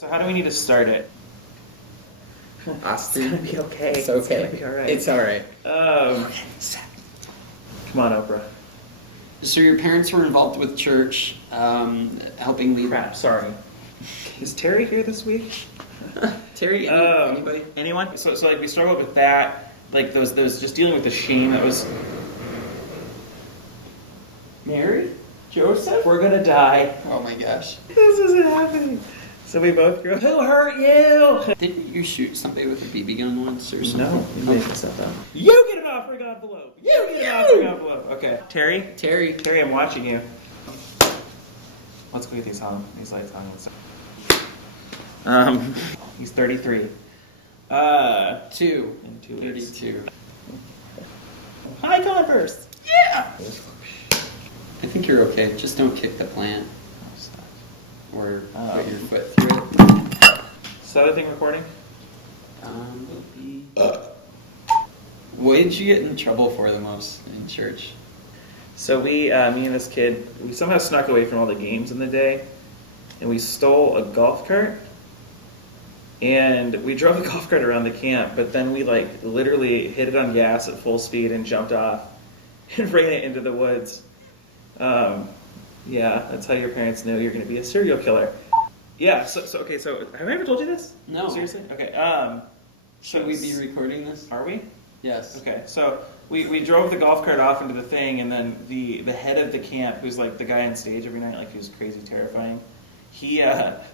So how do we need to start it? Austin. It's gonna be okay. It's okay. It's gonna be all right. It's all right. Come on, Oprah. So your parents were involved with church, helping lead. Crap, sorry. Is Terry here this week? Terry, anybody? Anyone? So like we struggled with that, like those just dealing with the shame that was. Mary? Joseph? We're gonna die. Oh my gosh. This isn't happening. So we both grew up. Who hurt you? Didn't you shoot somebody with a BB gun once or something? No, you made stuff up. You get an offering envelope. You get an offering envelope. Okay. Terry, I'm watching you. Let's go get these lights on. He's 33. 2. In 2 weeks. 32. Hi, Converse. Yeah. I think you're okay. Just don't kick the plant or put your foot through it. Is the other thing recording? What did you get in trouble for the most in church? So me and this kid, we somehow snuck away from all the games in the day, and we stole a golf cart, and we drove a golf cart around the camp, but then we literally hit it on gas at full speed and jumped off and ran it into the woods. Yeah, that's how your parents know you're going to be a serial killer. Yeah, so have I ever told you this? No. Seriously? Okay, Should we be recording this? Are we? Yes. Okay, so we drove the golf cart off into the thing, and then the head of the camp, who's like the guy on stage every night, like he was crazy terrifying, he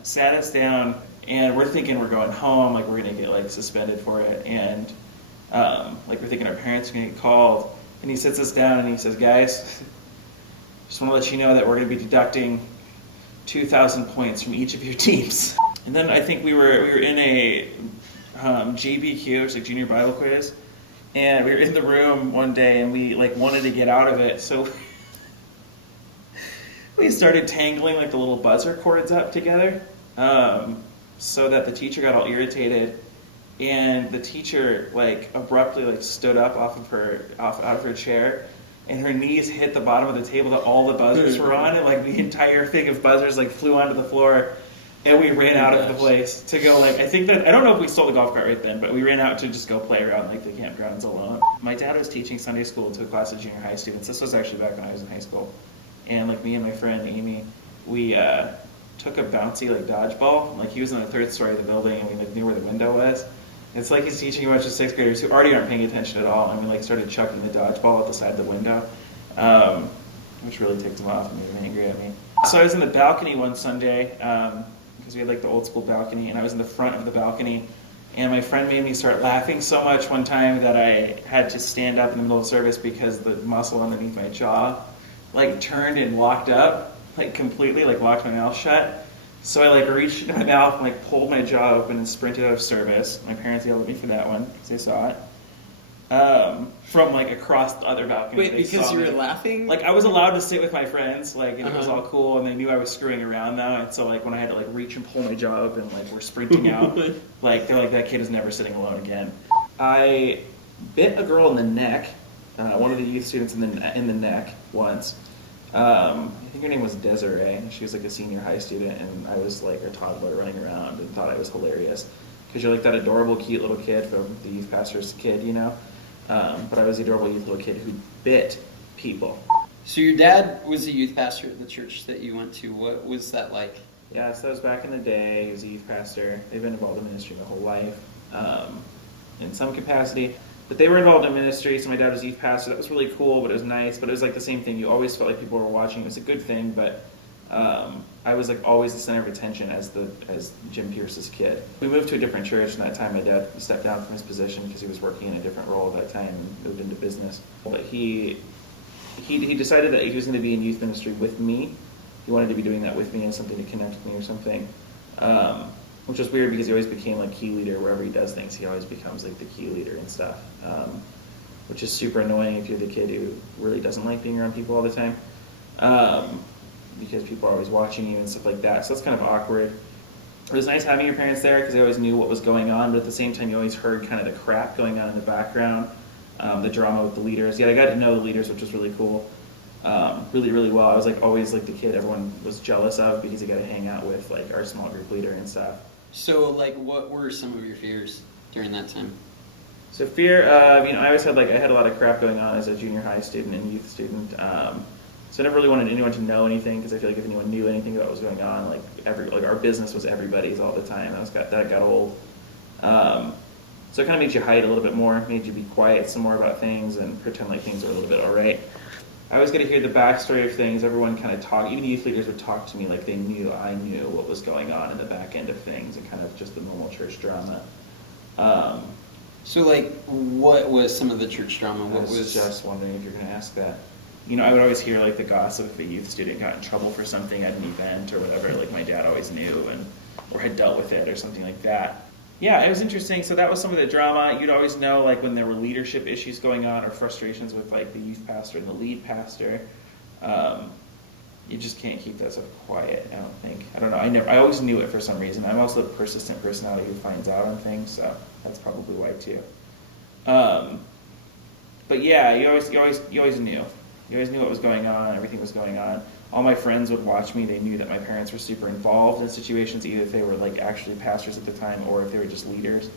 sat us down, and we're thinking we're going home, like we're going to get suspended for it, and we're thinking our parents are going to get called, and he sits us down and he says, guys, just want to let you know that we're going to be deducting 2,000 points from each of your teams. And then I think we were in a JBQ, which is junior Bible quiz, and we were in the room one day and we wanted to get out of it, so we started tangling the little buzzer cords up together, so that the teacher got all irritated, and the teacher abruptly stood up out of her chair, and her knees hit the bottom of the table that all the buzzers were on, and the entire thing of buzzers flew onto the floor, and we ran out of the place to go I don't know if we stole the golf cart right then, but we ran out to just go play around the campgrounds alone. My dad was teaching Sunday school to a class of junior high students. This was actually back when I was in high school, and me and my friend Amy, we took a bouncy dodgeball. He was in the 3rd story of the building, and we knew where the window was. It's like he's teaching a bunch of 6th graders who already aren't paying attention at all, and we started chucking the dodgeball at the side of the window, which really ticked him off and made him angry at me. So I was in the balcony one Sunday, because we had the old school balcony, and I was in the front of the balcony, and my friend made me start laughing so much one time that I had to stand up in the middle of service because the muscle underneath my jaw turned and locked up, completely, locked my mouth shut. So I reached into my mouth and pulled my jaw open and sprinted out of service. My parents yelled at me for that one because they saw it. From across the other balcony. Wait, because you were laughing? I was allowed to sit with my friends, and it was all cool, and they knew I was screwing around now, and so when I had to reach and pull my jaw open, we're sprinting out, they're that kid is never sitting alone again. I bit a girl in the neck, one of the youth students in the neck once. I think her name was Desiree. She was a senior high student, and I was a toddler running around and thought I was hilarious because you're that adorable, cute little kid from the youth pastor's kid, but I was the adorable youth little kid who bit people. So your dad was a youth pastor at the church that you went to. What was that like? Yeah, so that was back in the day. He was a youth pastor. They've been involved in ministry their whole life, in some capacity. But they were involved in ministry, so my dad was a youth pastor. That was really cool, but it was nice. But it was the same thing. You always felt like people were watching. It was a good thing, but I was always the center of attention as Jim Pierce's kid. We moved to a different church, and that time my dad stepped down from his position because he was working in a different role at that time and moved into business. But he decided that he was going to be in youth ministry with me. He wanted to be doing that with me and something to connect with me or something. Which was weird because he always became key leader wherever he does things. He always becomes the key leader and stuff, which is super annoying if you're the kid who really doesn't like being around people all the time, because people are always watching you and stuff like that. So that's kind of awkward. It was nice having your parents there because they always knew what was going on, but at the same time you always heard kind of the crap going on in the background, the drama with the leaders. Yeah, I got to know the leaders, which was really cool. Really, really well. I was always the kid everyone was jealous of because he got to hang out with our small group leader and stuff. So, like, what were some of your fears during that time? So fear of, I always had I had a lot of crap going on as a junior high student and youth student. So I never really wanted anyone to know anything because I feel like if anyone knew anything about what was going on, like our business was everybody's all the time. That got old. So it kind of made you hide a little bit more, made you be quiet some more about things and pretend like things are a little bit all right. I always get to hear the backstory of things. Everyone kind of talk, even youth leaders would talk to me like they knew I knew what was going on in the back end of things and kind of just the normal church drama. So, like, what was some of the church drama? I was just wondering if you're going to ask that. I would always hear like the gossip if a youth student got in trouble for something at an event or whatever. Like my dad always knew or had dealt with it or something like that. Yeah, it was interesting. So that was some of the drama. You'd always know like when there were leadership issues going on or frustrations with like the youth pastor and the lead pastor. You just can't keep that stuff quiet. I don't think. I don't know. I always knew it for some reason. I'm also a persistent personality who finds out on things, so that's probably why too. But yeah, you always knew. You always knew what was going on. Everything was going on. All my friends would watch me. They knew that my parents were super involved in situations, either if they were like actually pastors at the time or if they were just leaders.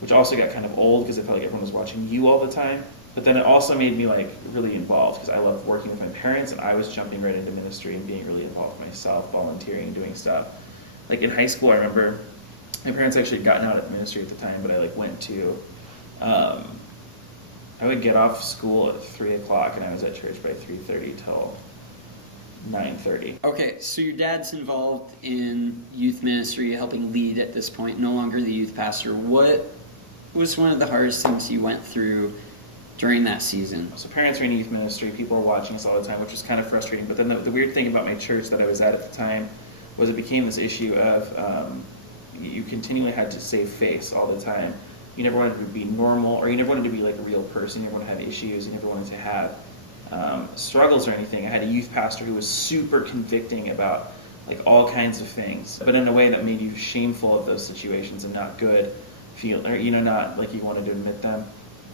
Which also got kind of old because it felt like everyone was watching you all the time. But then it also made me like really involved because I loved working with my parents and I was jumping right into ministry and being really involved myself, volunteering, doing stuff. Like in high school, I remember my parents actually had gotten out of ministry at the time, but I like went to, I would get off school at 3 o'clock and I was at church by 3:30 till 9:30. Okay, so your dad's involved in youth ministry, helping lead at this point, no longer the youth pastor. What was one of the hardest things you went through during that season? So parents are in youth ministry, people were watching us all the time, which was kind of frustrating. But then the weird thing about my church that I was at the time was it became this issue of you continually had to save face all the time. You never wanted to be normal, or you never wanted to be like a real person. You never wanted to have issues. You never wanted to have struggles or anything. I had a youth pastor who was super convicting about like all kinds of things, but in a way that made you shameful of those situations and not good. Not like you wanted to admit them.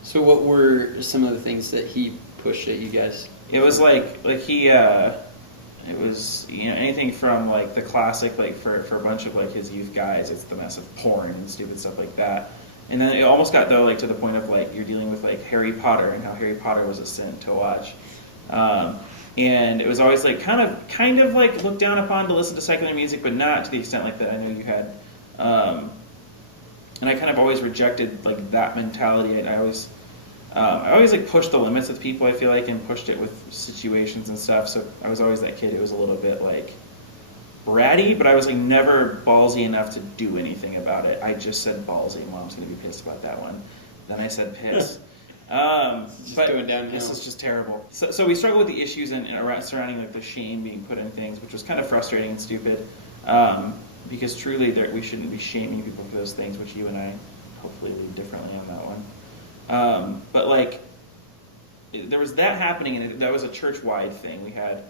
So what were some of the things that he pushed at you guys? It was like he it was anything from like the classic like for a bunch of like his youth guys, it's the mess of porn and stupid stuff like that. And then it almost got though like to the point of like you're dealing with like Harry Potter and how Harry Potter was a sin to watch. And it was always like kind of like looked down upon to listen to secular music, but not to the extent like that I know you had. And I kind of always rejected like that mentality. I always like pushed the limits with people, I feel like, and pushed it with situations and stuff. So I was always that kid who was a little bit like bratty, but I was like never ballsy enough to do anything about it. I just said ballsy. Mom's gonna be pissed about that one. Then I said piss. But going downhill. This is just terrible. So we struggle with the issues and surrounding like the shame being put in things, which was kind of frustrating and stupid. Because truly we shouldn't be shaming people for those things, which you and I hopefully lead differently on that one. But like there was that happening, and that was a church-wide thing. We had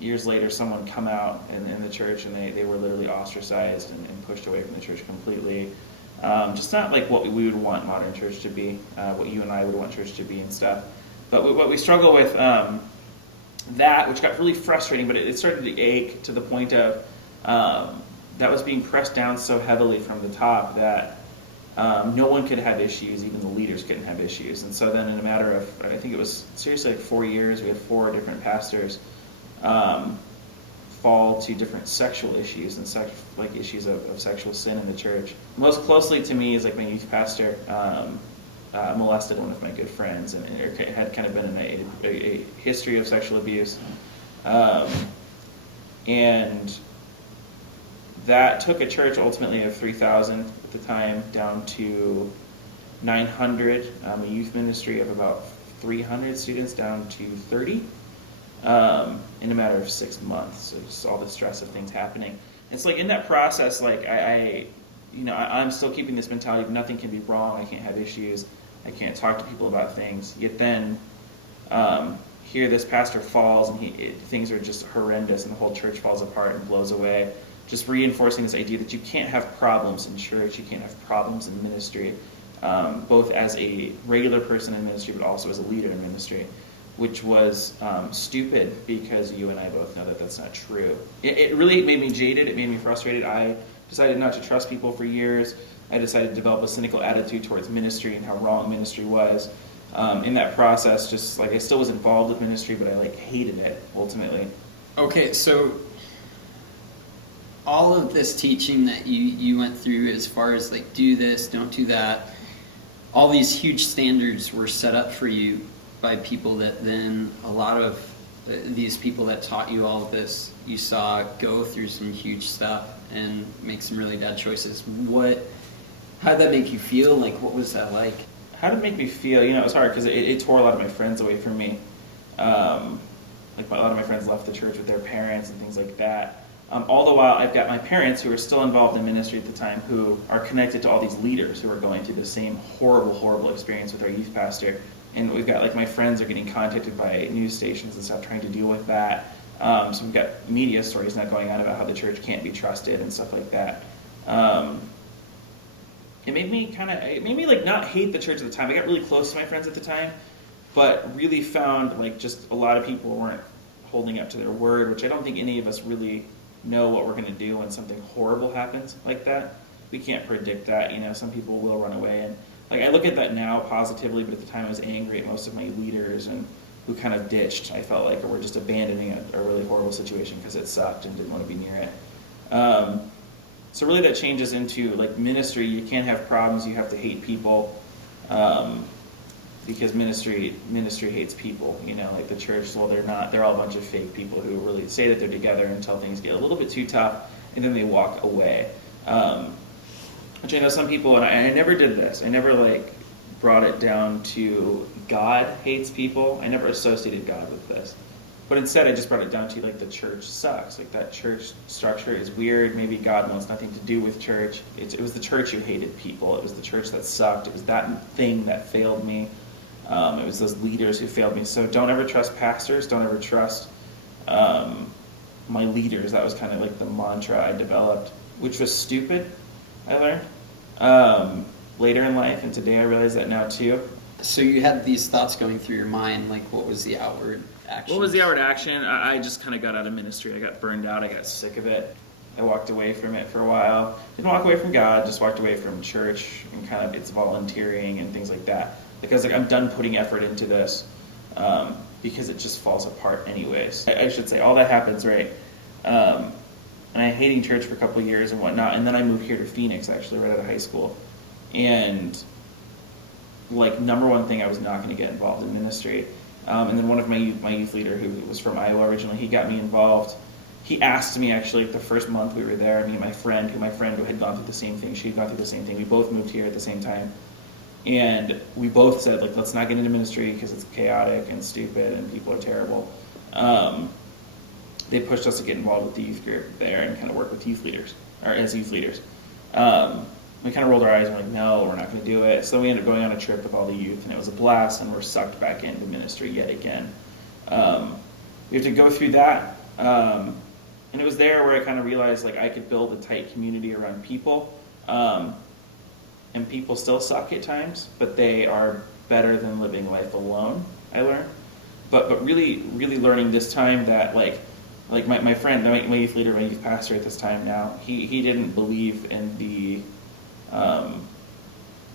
years later someone come out in the church, and they were literally ostracized and pushed away from the church completely. Just not like what we would want modern church to be, what you and I would want church to be and stuff. But what we struggle with that, which got really frustrating, but it started to ache to the point of that was being pressed down so heavily from the top that no one could have issues, even the leaders couldn't have issues. And so then in a matter of, I think it was seriously like 4 years, we had 4 different pastors fall to different sexual issues and like issues of sexual sin in the church. Most closely to me is like my youth pastor molested one of my good friends, and it had kind of been a history of sexual abuse. And that took a church ultimately of 3,000 at the time down to 900, a youth ministry of about 300 students down to 30 in a matter of 6 months. So just all the stress of things happening. It's like in that process, like I'm still keeping this mentality of nothing can be wrong, I can't have issues, I can't talk to people about things. Yet then here this pastor falls and things are just horrendous and the whole church falls apart and blows away. Just reinforcing this idea that you can't have problems in church, you can't have problems in ministry, both as a regular person in ministry, but also as a leader in ministry. which was stupid because you and I both know that that's not true. It really made me jaded. It made me frustrated. I decided not to trust people for years. I decided to develop a cynical attitude towards ministry and how wrong ministry was. In that process, just like I still was involved with ministry, but I like hated it ultimately. Okay, so all of this teaching that you went through as far as like do this, don't do that, all these huge standards were set up for you by people that then a lot of these people that taught you all of this, you saw go through some huge stuff and make some really bad choices. How did that make you feel? Like, what was that like? How did it make me feel? You know, it was hard because it tore a lot of my friends away from me. Like a lot of my friends left the church with their parents and things like that. All the while, I've got my parents who are still involved in ministry at the time who are connected to all these leaders who are going through the same horrible, horrible experience with our youth pastor. And we've got, like, my friends are getting contacted by news stations and stuff trying to deal with that. So we've got media stories now going on about how the church can't be trusted and stuff like that. It made me like not hate the church at the time. I got really close to my friends at the time, but really found like just a lot of people weren't holding up to their word, which I don't think any of us really know what we're going to do when something horrible happens like that. We can't predict that, you know, some people will run away. And like I look at that now positively, but at the time I was angry at most of my leaders and who kind of ditched, I felt like, or were just abandoning a really horrible situation because it sucked and didn't want to be near it. So really that changes into like ministry. You can't have problems, you have to hate people, because ministry hates people, you know, like the church, well, they're all a bunch of fake people who really say that they're together until things get a little bit too tough, and then they walk away. Which I know some people, and I never did this, I never like brought it down to God hates people, I never associated God with this. But instead, I just brought it down to like the church sucks. Like that church structure is weird. Maybe God wants nothing to do with church. It was the church who hated people. It was the church that sucked. It was that thing that failed me. It was those leaders who failed me. So don't ever trust pastors. Don't ever trust my leaders. That was kind of like the mantra I developed, which was stupid, I learned. Later in life, and today I realize that now too. So you had these thoughts going through your mind, like what was the outward action? What was the outward action? I just kind of got out of ministry. I got burned out. I got sick of it. I walked away from it for a while. Didn't walk away from God, just walked away from church and kind of its volunteering and things like that. Because like I'm done putting effort into this because it just falls apart anyways. I should say all that happens, right? And I hating church for a couple of years and whatnot. And then I moved here to Phoenix, actually, right out of high school. And like number one thing, I was not going to get involved in ministry. And then one of my youth leader, who was from Iowa originally, he got me involved. He asked me actually the first month we were there, me and my friend who had gone through the same thing, she'd gone through the same thing. We both moved here at the same time. And we both said, like, let's not get into ministry because it's chaotic and stupid and people are terrible. They pushed us to get involved with the youth group there and kind of work with youth leaders, or as youth leaders. We kind of rolled our eyes and were like, no, we're not going to do it. So we ended up going on a trip with all the youth, and it was a blast, and we're sucked back into ministry yet again. We have to go through that. And it was there where I kind of realized like I could build a tight community around people. And people still suck at times, but they are better than living life alone, I learned. But really, really learning this time that like my friend, my youth leader, my youth pastor at this time now, he didn't believe in the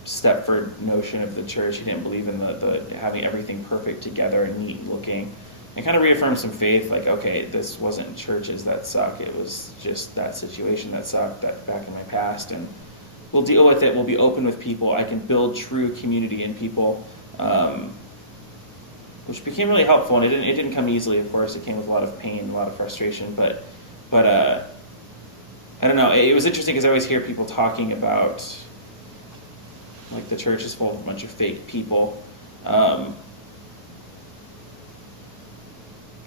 Stepford notion of the church. He didn't believe in the having everything perfect together and neat looking. And kind of reaffirmed some faith, like, okay, this wasn't churches that suck. It was just that situation that sucked that back in my past. And we'll deal with it. We'll be open with people. I can build true community in people, which became really helpful. And it didn't come easily, of course. It came with a lot of pain, a lot of frustration. But I don't know. It was interesting because I always hear people talking about, like, the church is full of a bunch of fake people.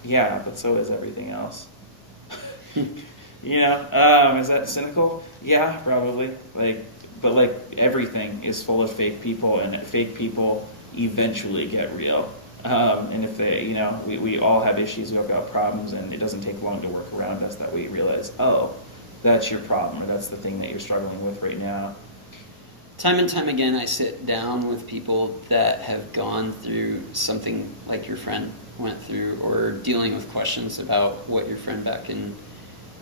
Yeah, but so is everything else. You know, is that cynical? Yeah, probably. But everything is full of fake people, and fake people eventually get real. And if they, you know, we all have issues, we all got problems, and it doesn't take long to work around us that we realize, oh, that's your problem, or that's the thing that you're struggling with right now. Time and time again, I sit down with people that have gone through something like your friend went through, or dealing with questions about what your friend back in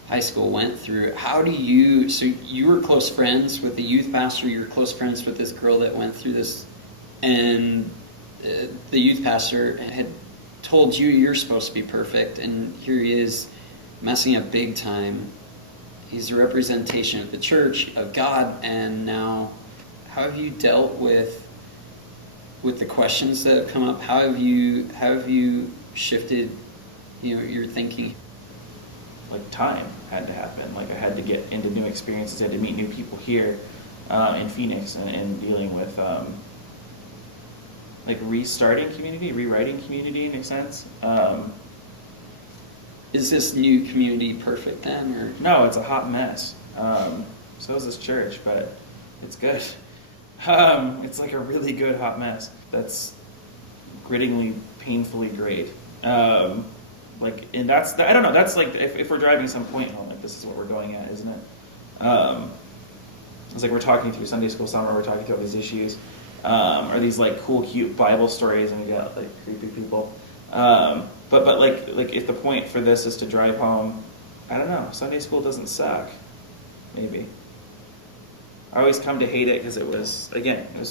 high school went through. How do you, so you were close friends with the youth pastor, you were close friends with this girl that went through this, and the youth pastor had told you you're supposed to be perfect, and here he is messing up big time. He's a representation of the church, of God, and now how have you dealt with the questions that have come up? How have you shifted, your thinking? Like time had to happen. Like I had to get into new experiences. I had to meet new people here in Phoenix, and dealing with like restarting community, rewriting community in a sense. Is this new community perfect then, or? No, it's a hot mess. So is this church, but it's good. It's like a really good hot mess that's grittingly, painfully great. And that's, I don't know, that's like, if we're driving some point home, like this is what we're going at, isn't it? It's like we're talking through Sunday school summer, we're talking through all these issues, or these like cool, cute Bible stories, and we got like creepy people. But like if the point for this is to drive home, I don't know, Sunday school doesn't suck, maybe. I always come to hate it because it was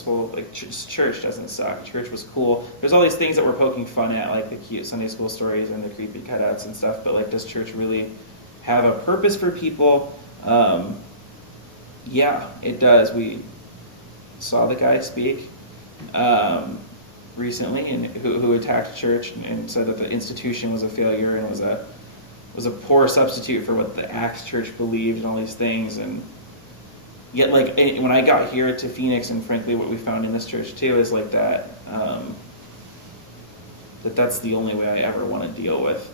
cool. Like church doesn't suck. Church was cool. There's all these things that we're poking fun at, like the cute Sunday school stories and the creepy cutouts and stuff. But like, does church really have a purpose for people? Yeah, it does. We saw the guy speak recently, and who attacked church and said that the institution was a failure and was a poor substitute for what the Acts church believed and all these things. And yet, like, when I got here to Phoenix, and frankly what we found in this church too, is like that, that's the only way I ever want to deal with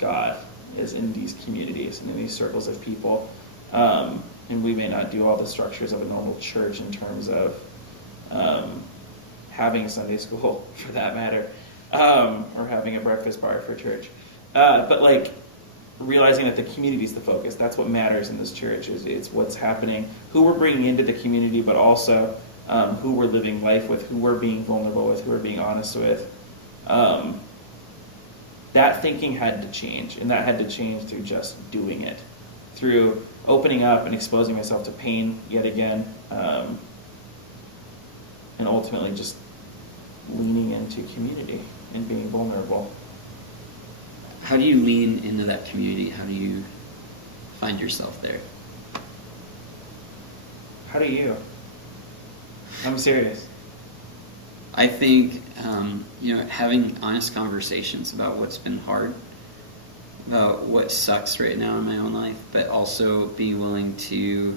God, is in these communities and in these circles of people. And we may not do all the structures of a normal church in terms of having Sunday school, for that matter, or having a breakfast bar for church. But like, realizing that the community is the focus. That's what matters in this church. It's what's happening, who we're bringing into the community, but also who we're living life with, who we're being vulnerable with, who we're being honest with. That thinking had to change, and that had to change through just doing it, through opening up and exposing myself to pain yet again, and ultimately just leaning into community and being vulnerable. How do you lean into that community? How do you find yourself there? How do you? I'm serious. I think, having honest conversations about what's been hard, about what sucks right now in my own life, but also being willing to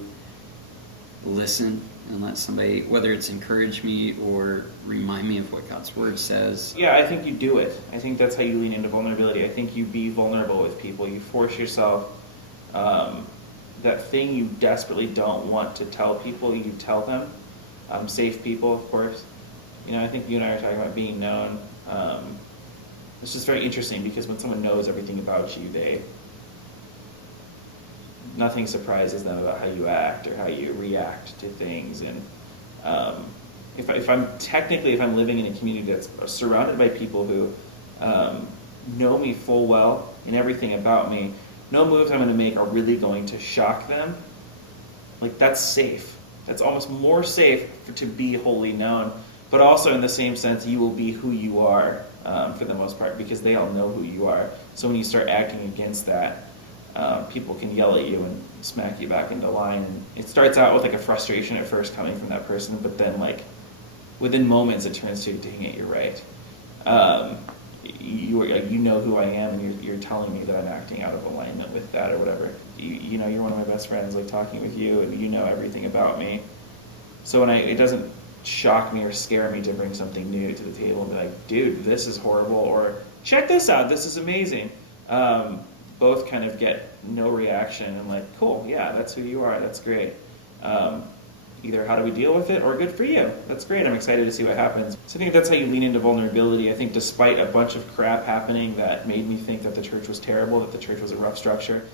listen and let somebody, whether it's encourage me or remind me of what God's Word says. Yeah, I think you do it. I think that's how you lean into vulnerability. I think you be vulnerable with people. You force yourself, that thing you desperately don't want to tell people, you tell them. Safe people, of course. I think you and I are talking about being known. It's just very interesting because when someone knows everything about you, nothing surprises them about how you act or how you react to things. And if I'm living in a community that's surrounded by people who know me full well and everything about me, no moves I'm going to make are really going to shock them. Like, that's safe. That's almost more safe to be wholly known. But also in the same sense, you will be who you are for the most part, because they all know who you are. So when you start acting against that, people can yell at you and smack you back into line. And it starts out with like a frustration at first coming from that person, but then like within moments it turns to, dang it, you're right. You know who I am, and you're telling me that I'm acting out of alignment with that or whatever. You're one of my best friends, like talking with you, and you know everything about me. So it doesn't shock me or scare me to bring something new to the table and be like, dude, this is horrible, or check this out, this is amazing. Both kind of get no reaction and like, cool, yeah, that's who you are, that's great. Either how do we deal with it, or good for you, that's great, I'm excited to see what happens. So I think that's how you lean into vulnerability. I think despite a bunch of crap happening that made me think that the church was terrible, that the church was a rough structure,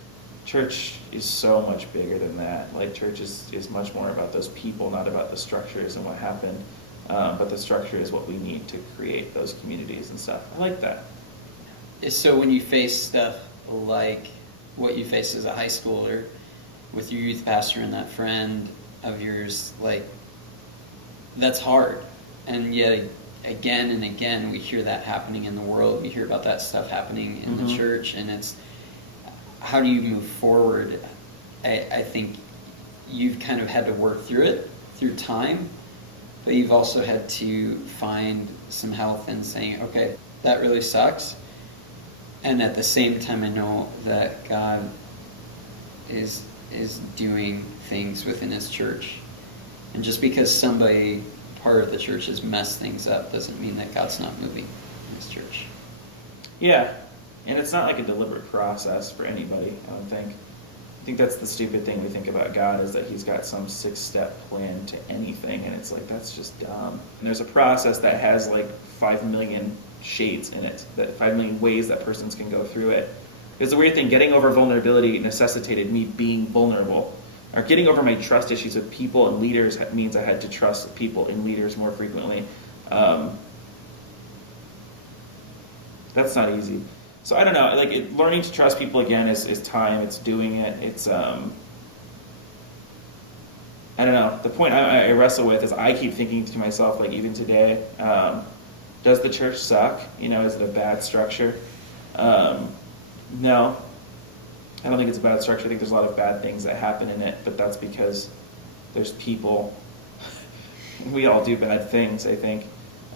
church is so much bigger than that. Like, church is much more about those people, not about the structures and what happened. But the structure is what we need to create those communities and stuff. I like that. So when you face stuff like what you faced as a high schooler with your youth pastor and that friend of yours, like, that's hard. And yet again and again we hear that happening in the world. We hear about that stuff happening in the church, and it's, how do you move forward? I think you've kind of had to work through it through time, but you've also had to find some health in saying, okay, that really sucks. And at the same time, I know that God is doing things within his church. And just because somebody, part of the church, has messed things up doesn't mean that God's not moving in his church. Yeah, and it's not like a deliberate process for anybody, I don't think. I think that's the stupid thing we think about God, is that he's got some 6-step plan to anything, and it's like, that's just dumb. And there's a process that has like 5 million shades in it, that 5 million ways that persons can go through it. It's a weird thing, getting over vulnerability necessitated me being vulnerable. Or getting over my trust issues with people and leaders means I had to trust people and leaders more frequently. That's not easy. So I don't know, like learning to trust people again is time, it's doing it, it's, I don't know, the point I wrestle with is I keep thinking to myself, like even today, does the church suck? You know, is it a bad structure? No, I don't think it's a bad structure. I think there's a lot of bad things that happen in it, but that's because there's people. We all do bad things, I think.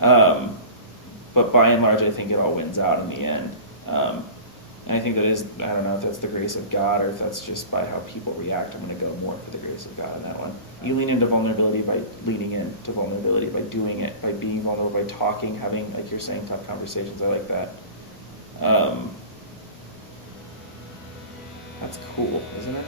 But by and large, I think it all wins out in the end. And I think that is, I don't know if that's the grace of God or if that's just by how people react. I'm going to go more for the grace of God on that one. You lean into vulnerability by leaning into vulnerability, by doing it, by being vulnerable, by talking, having, like you're saying, tough conversations. I like that. That's cool, isn't it?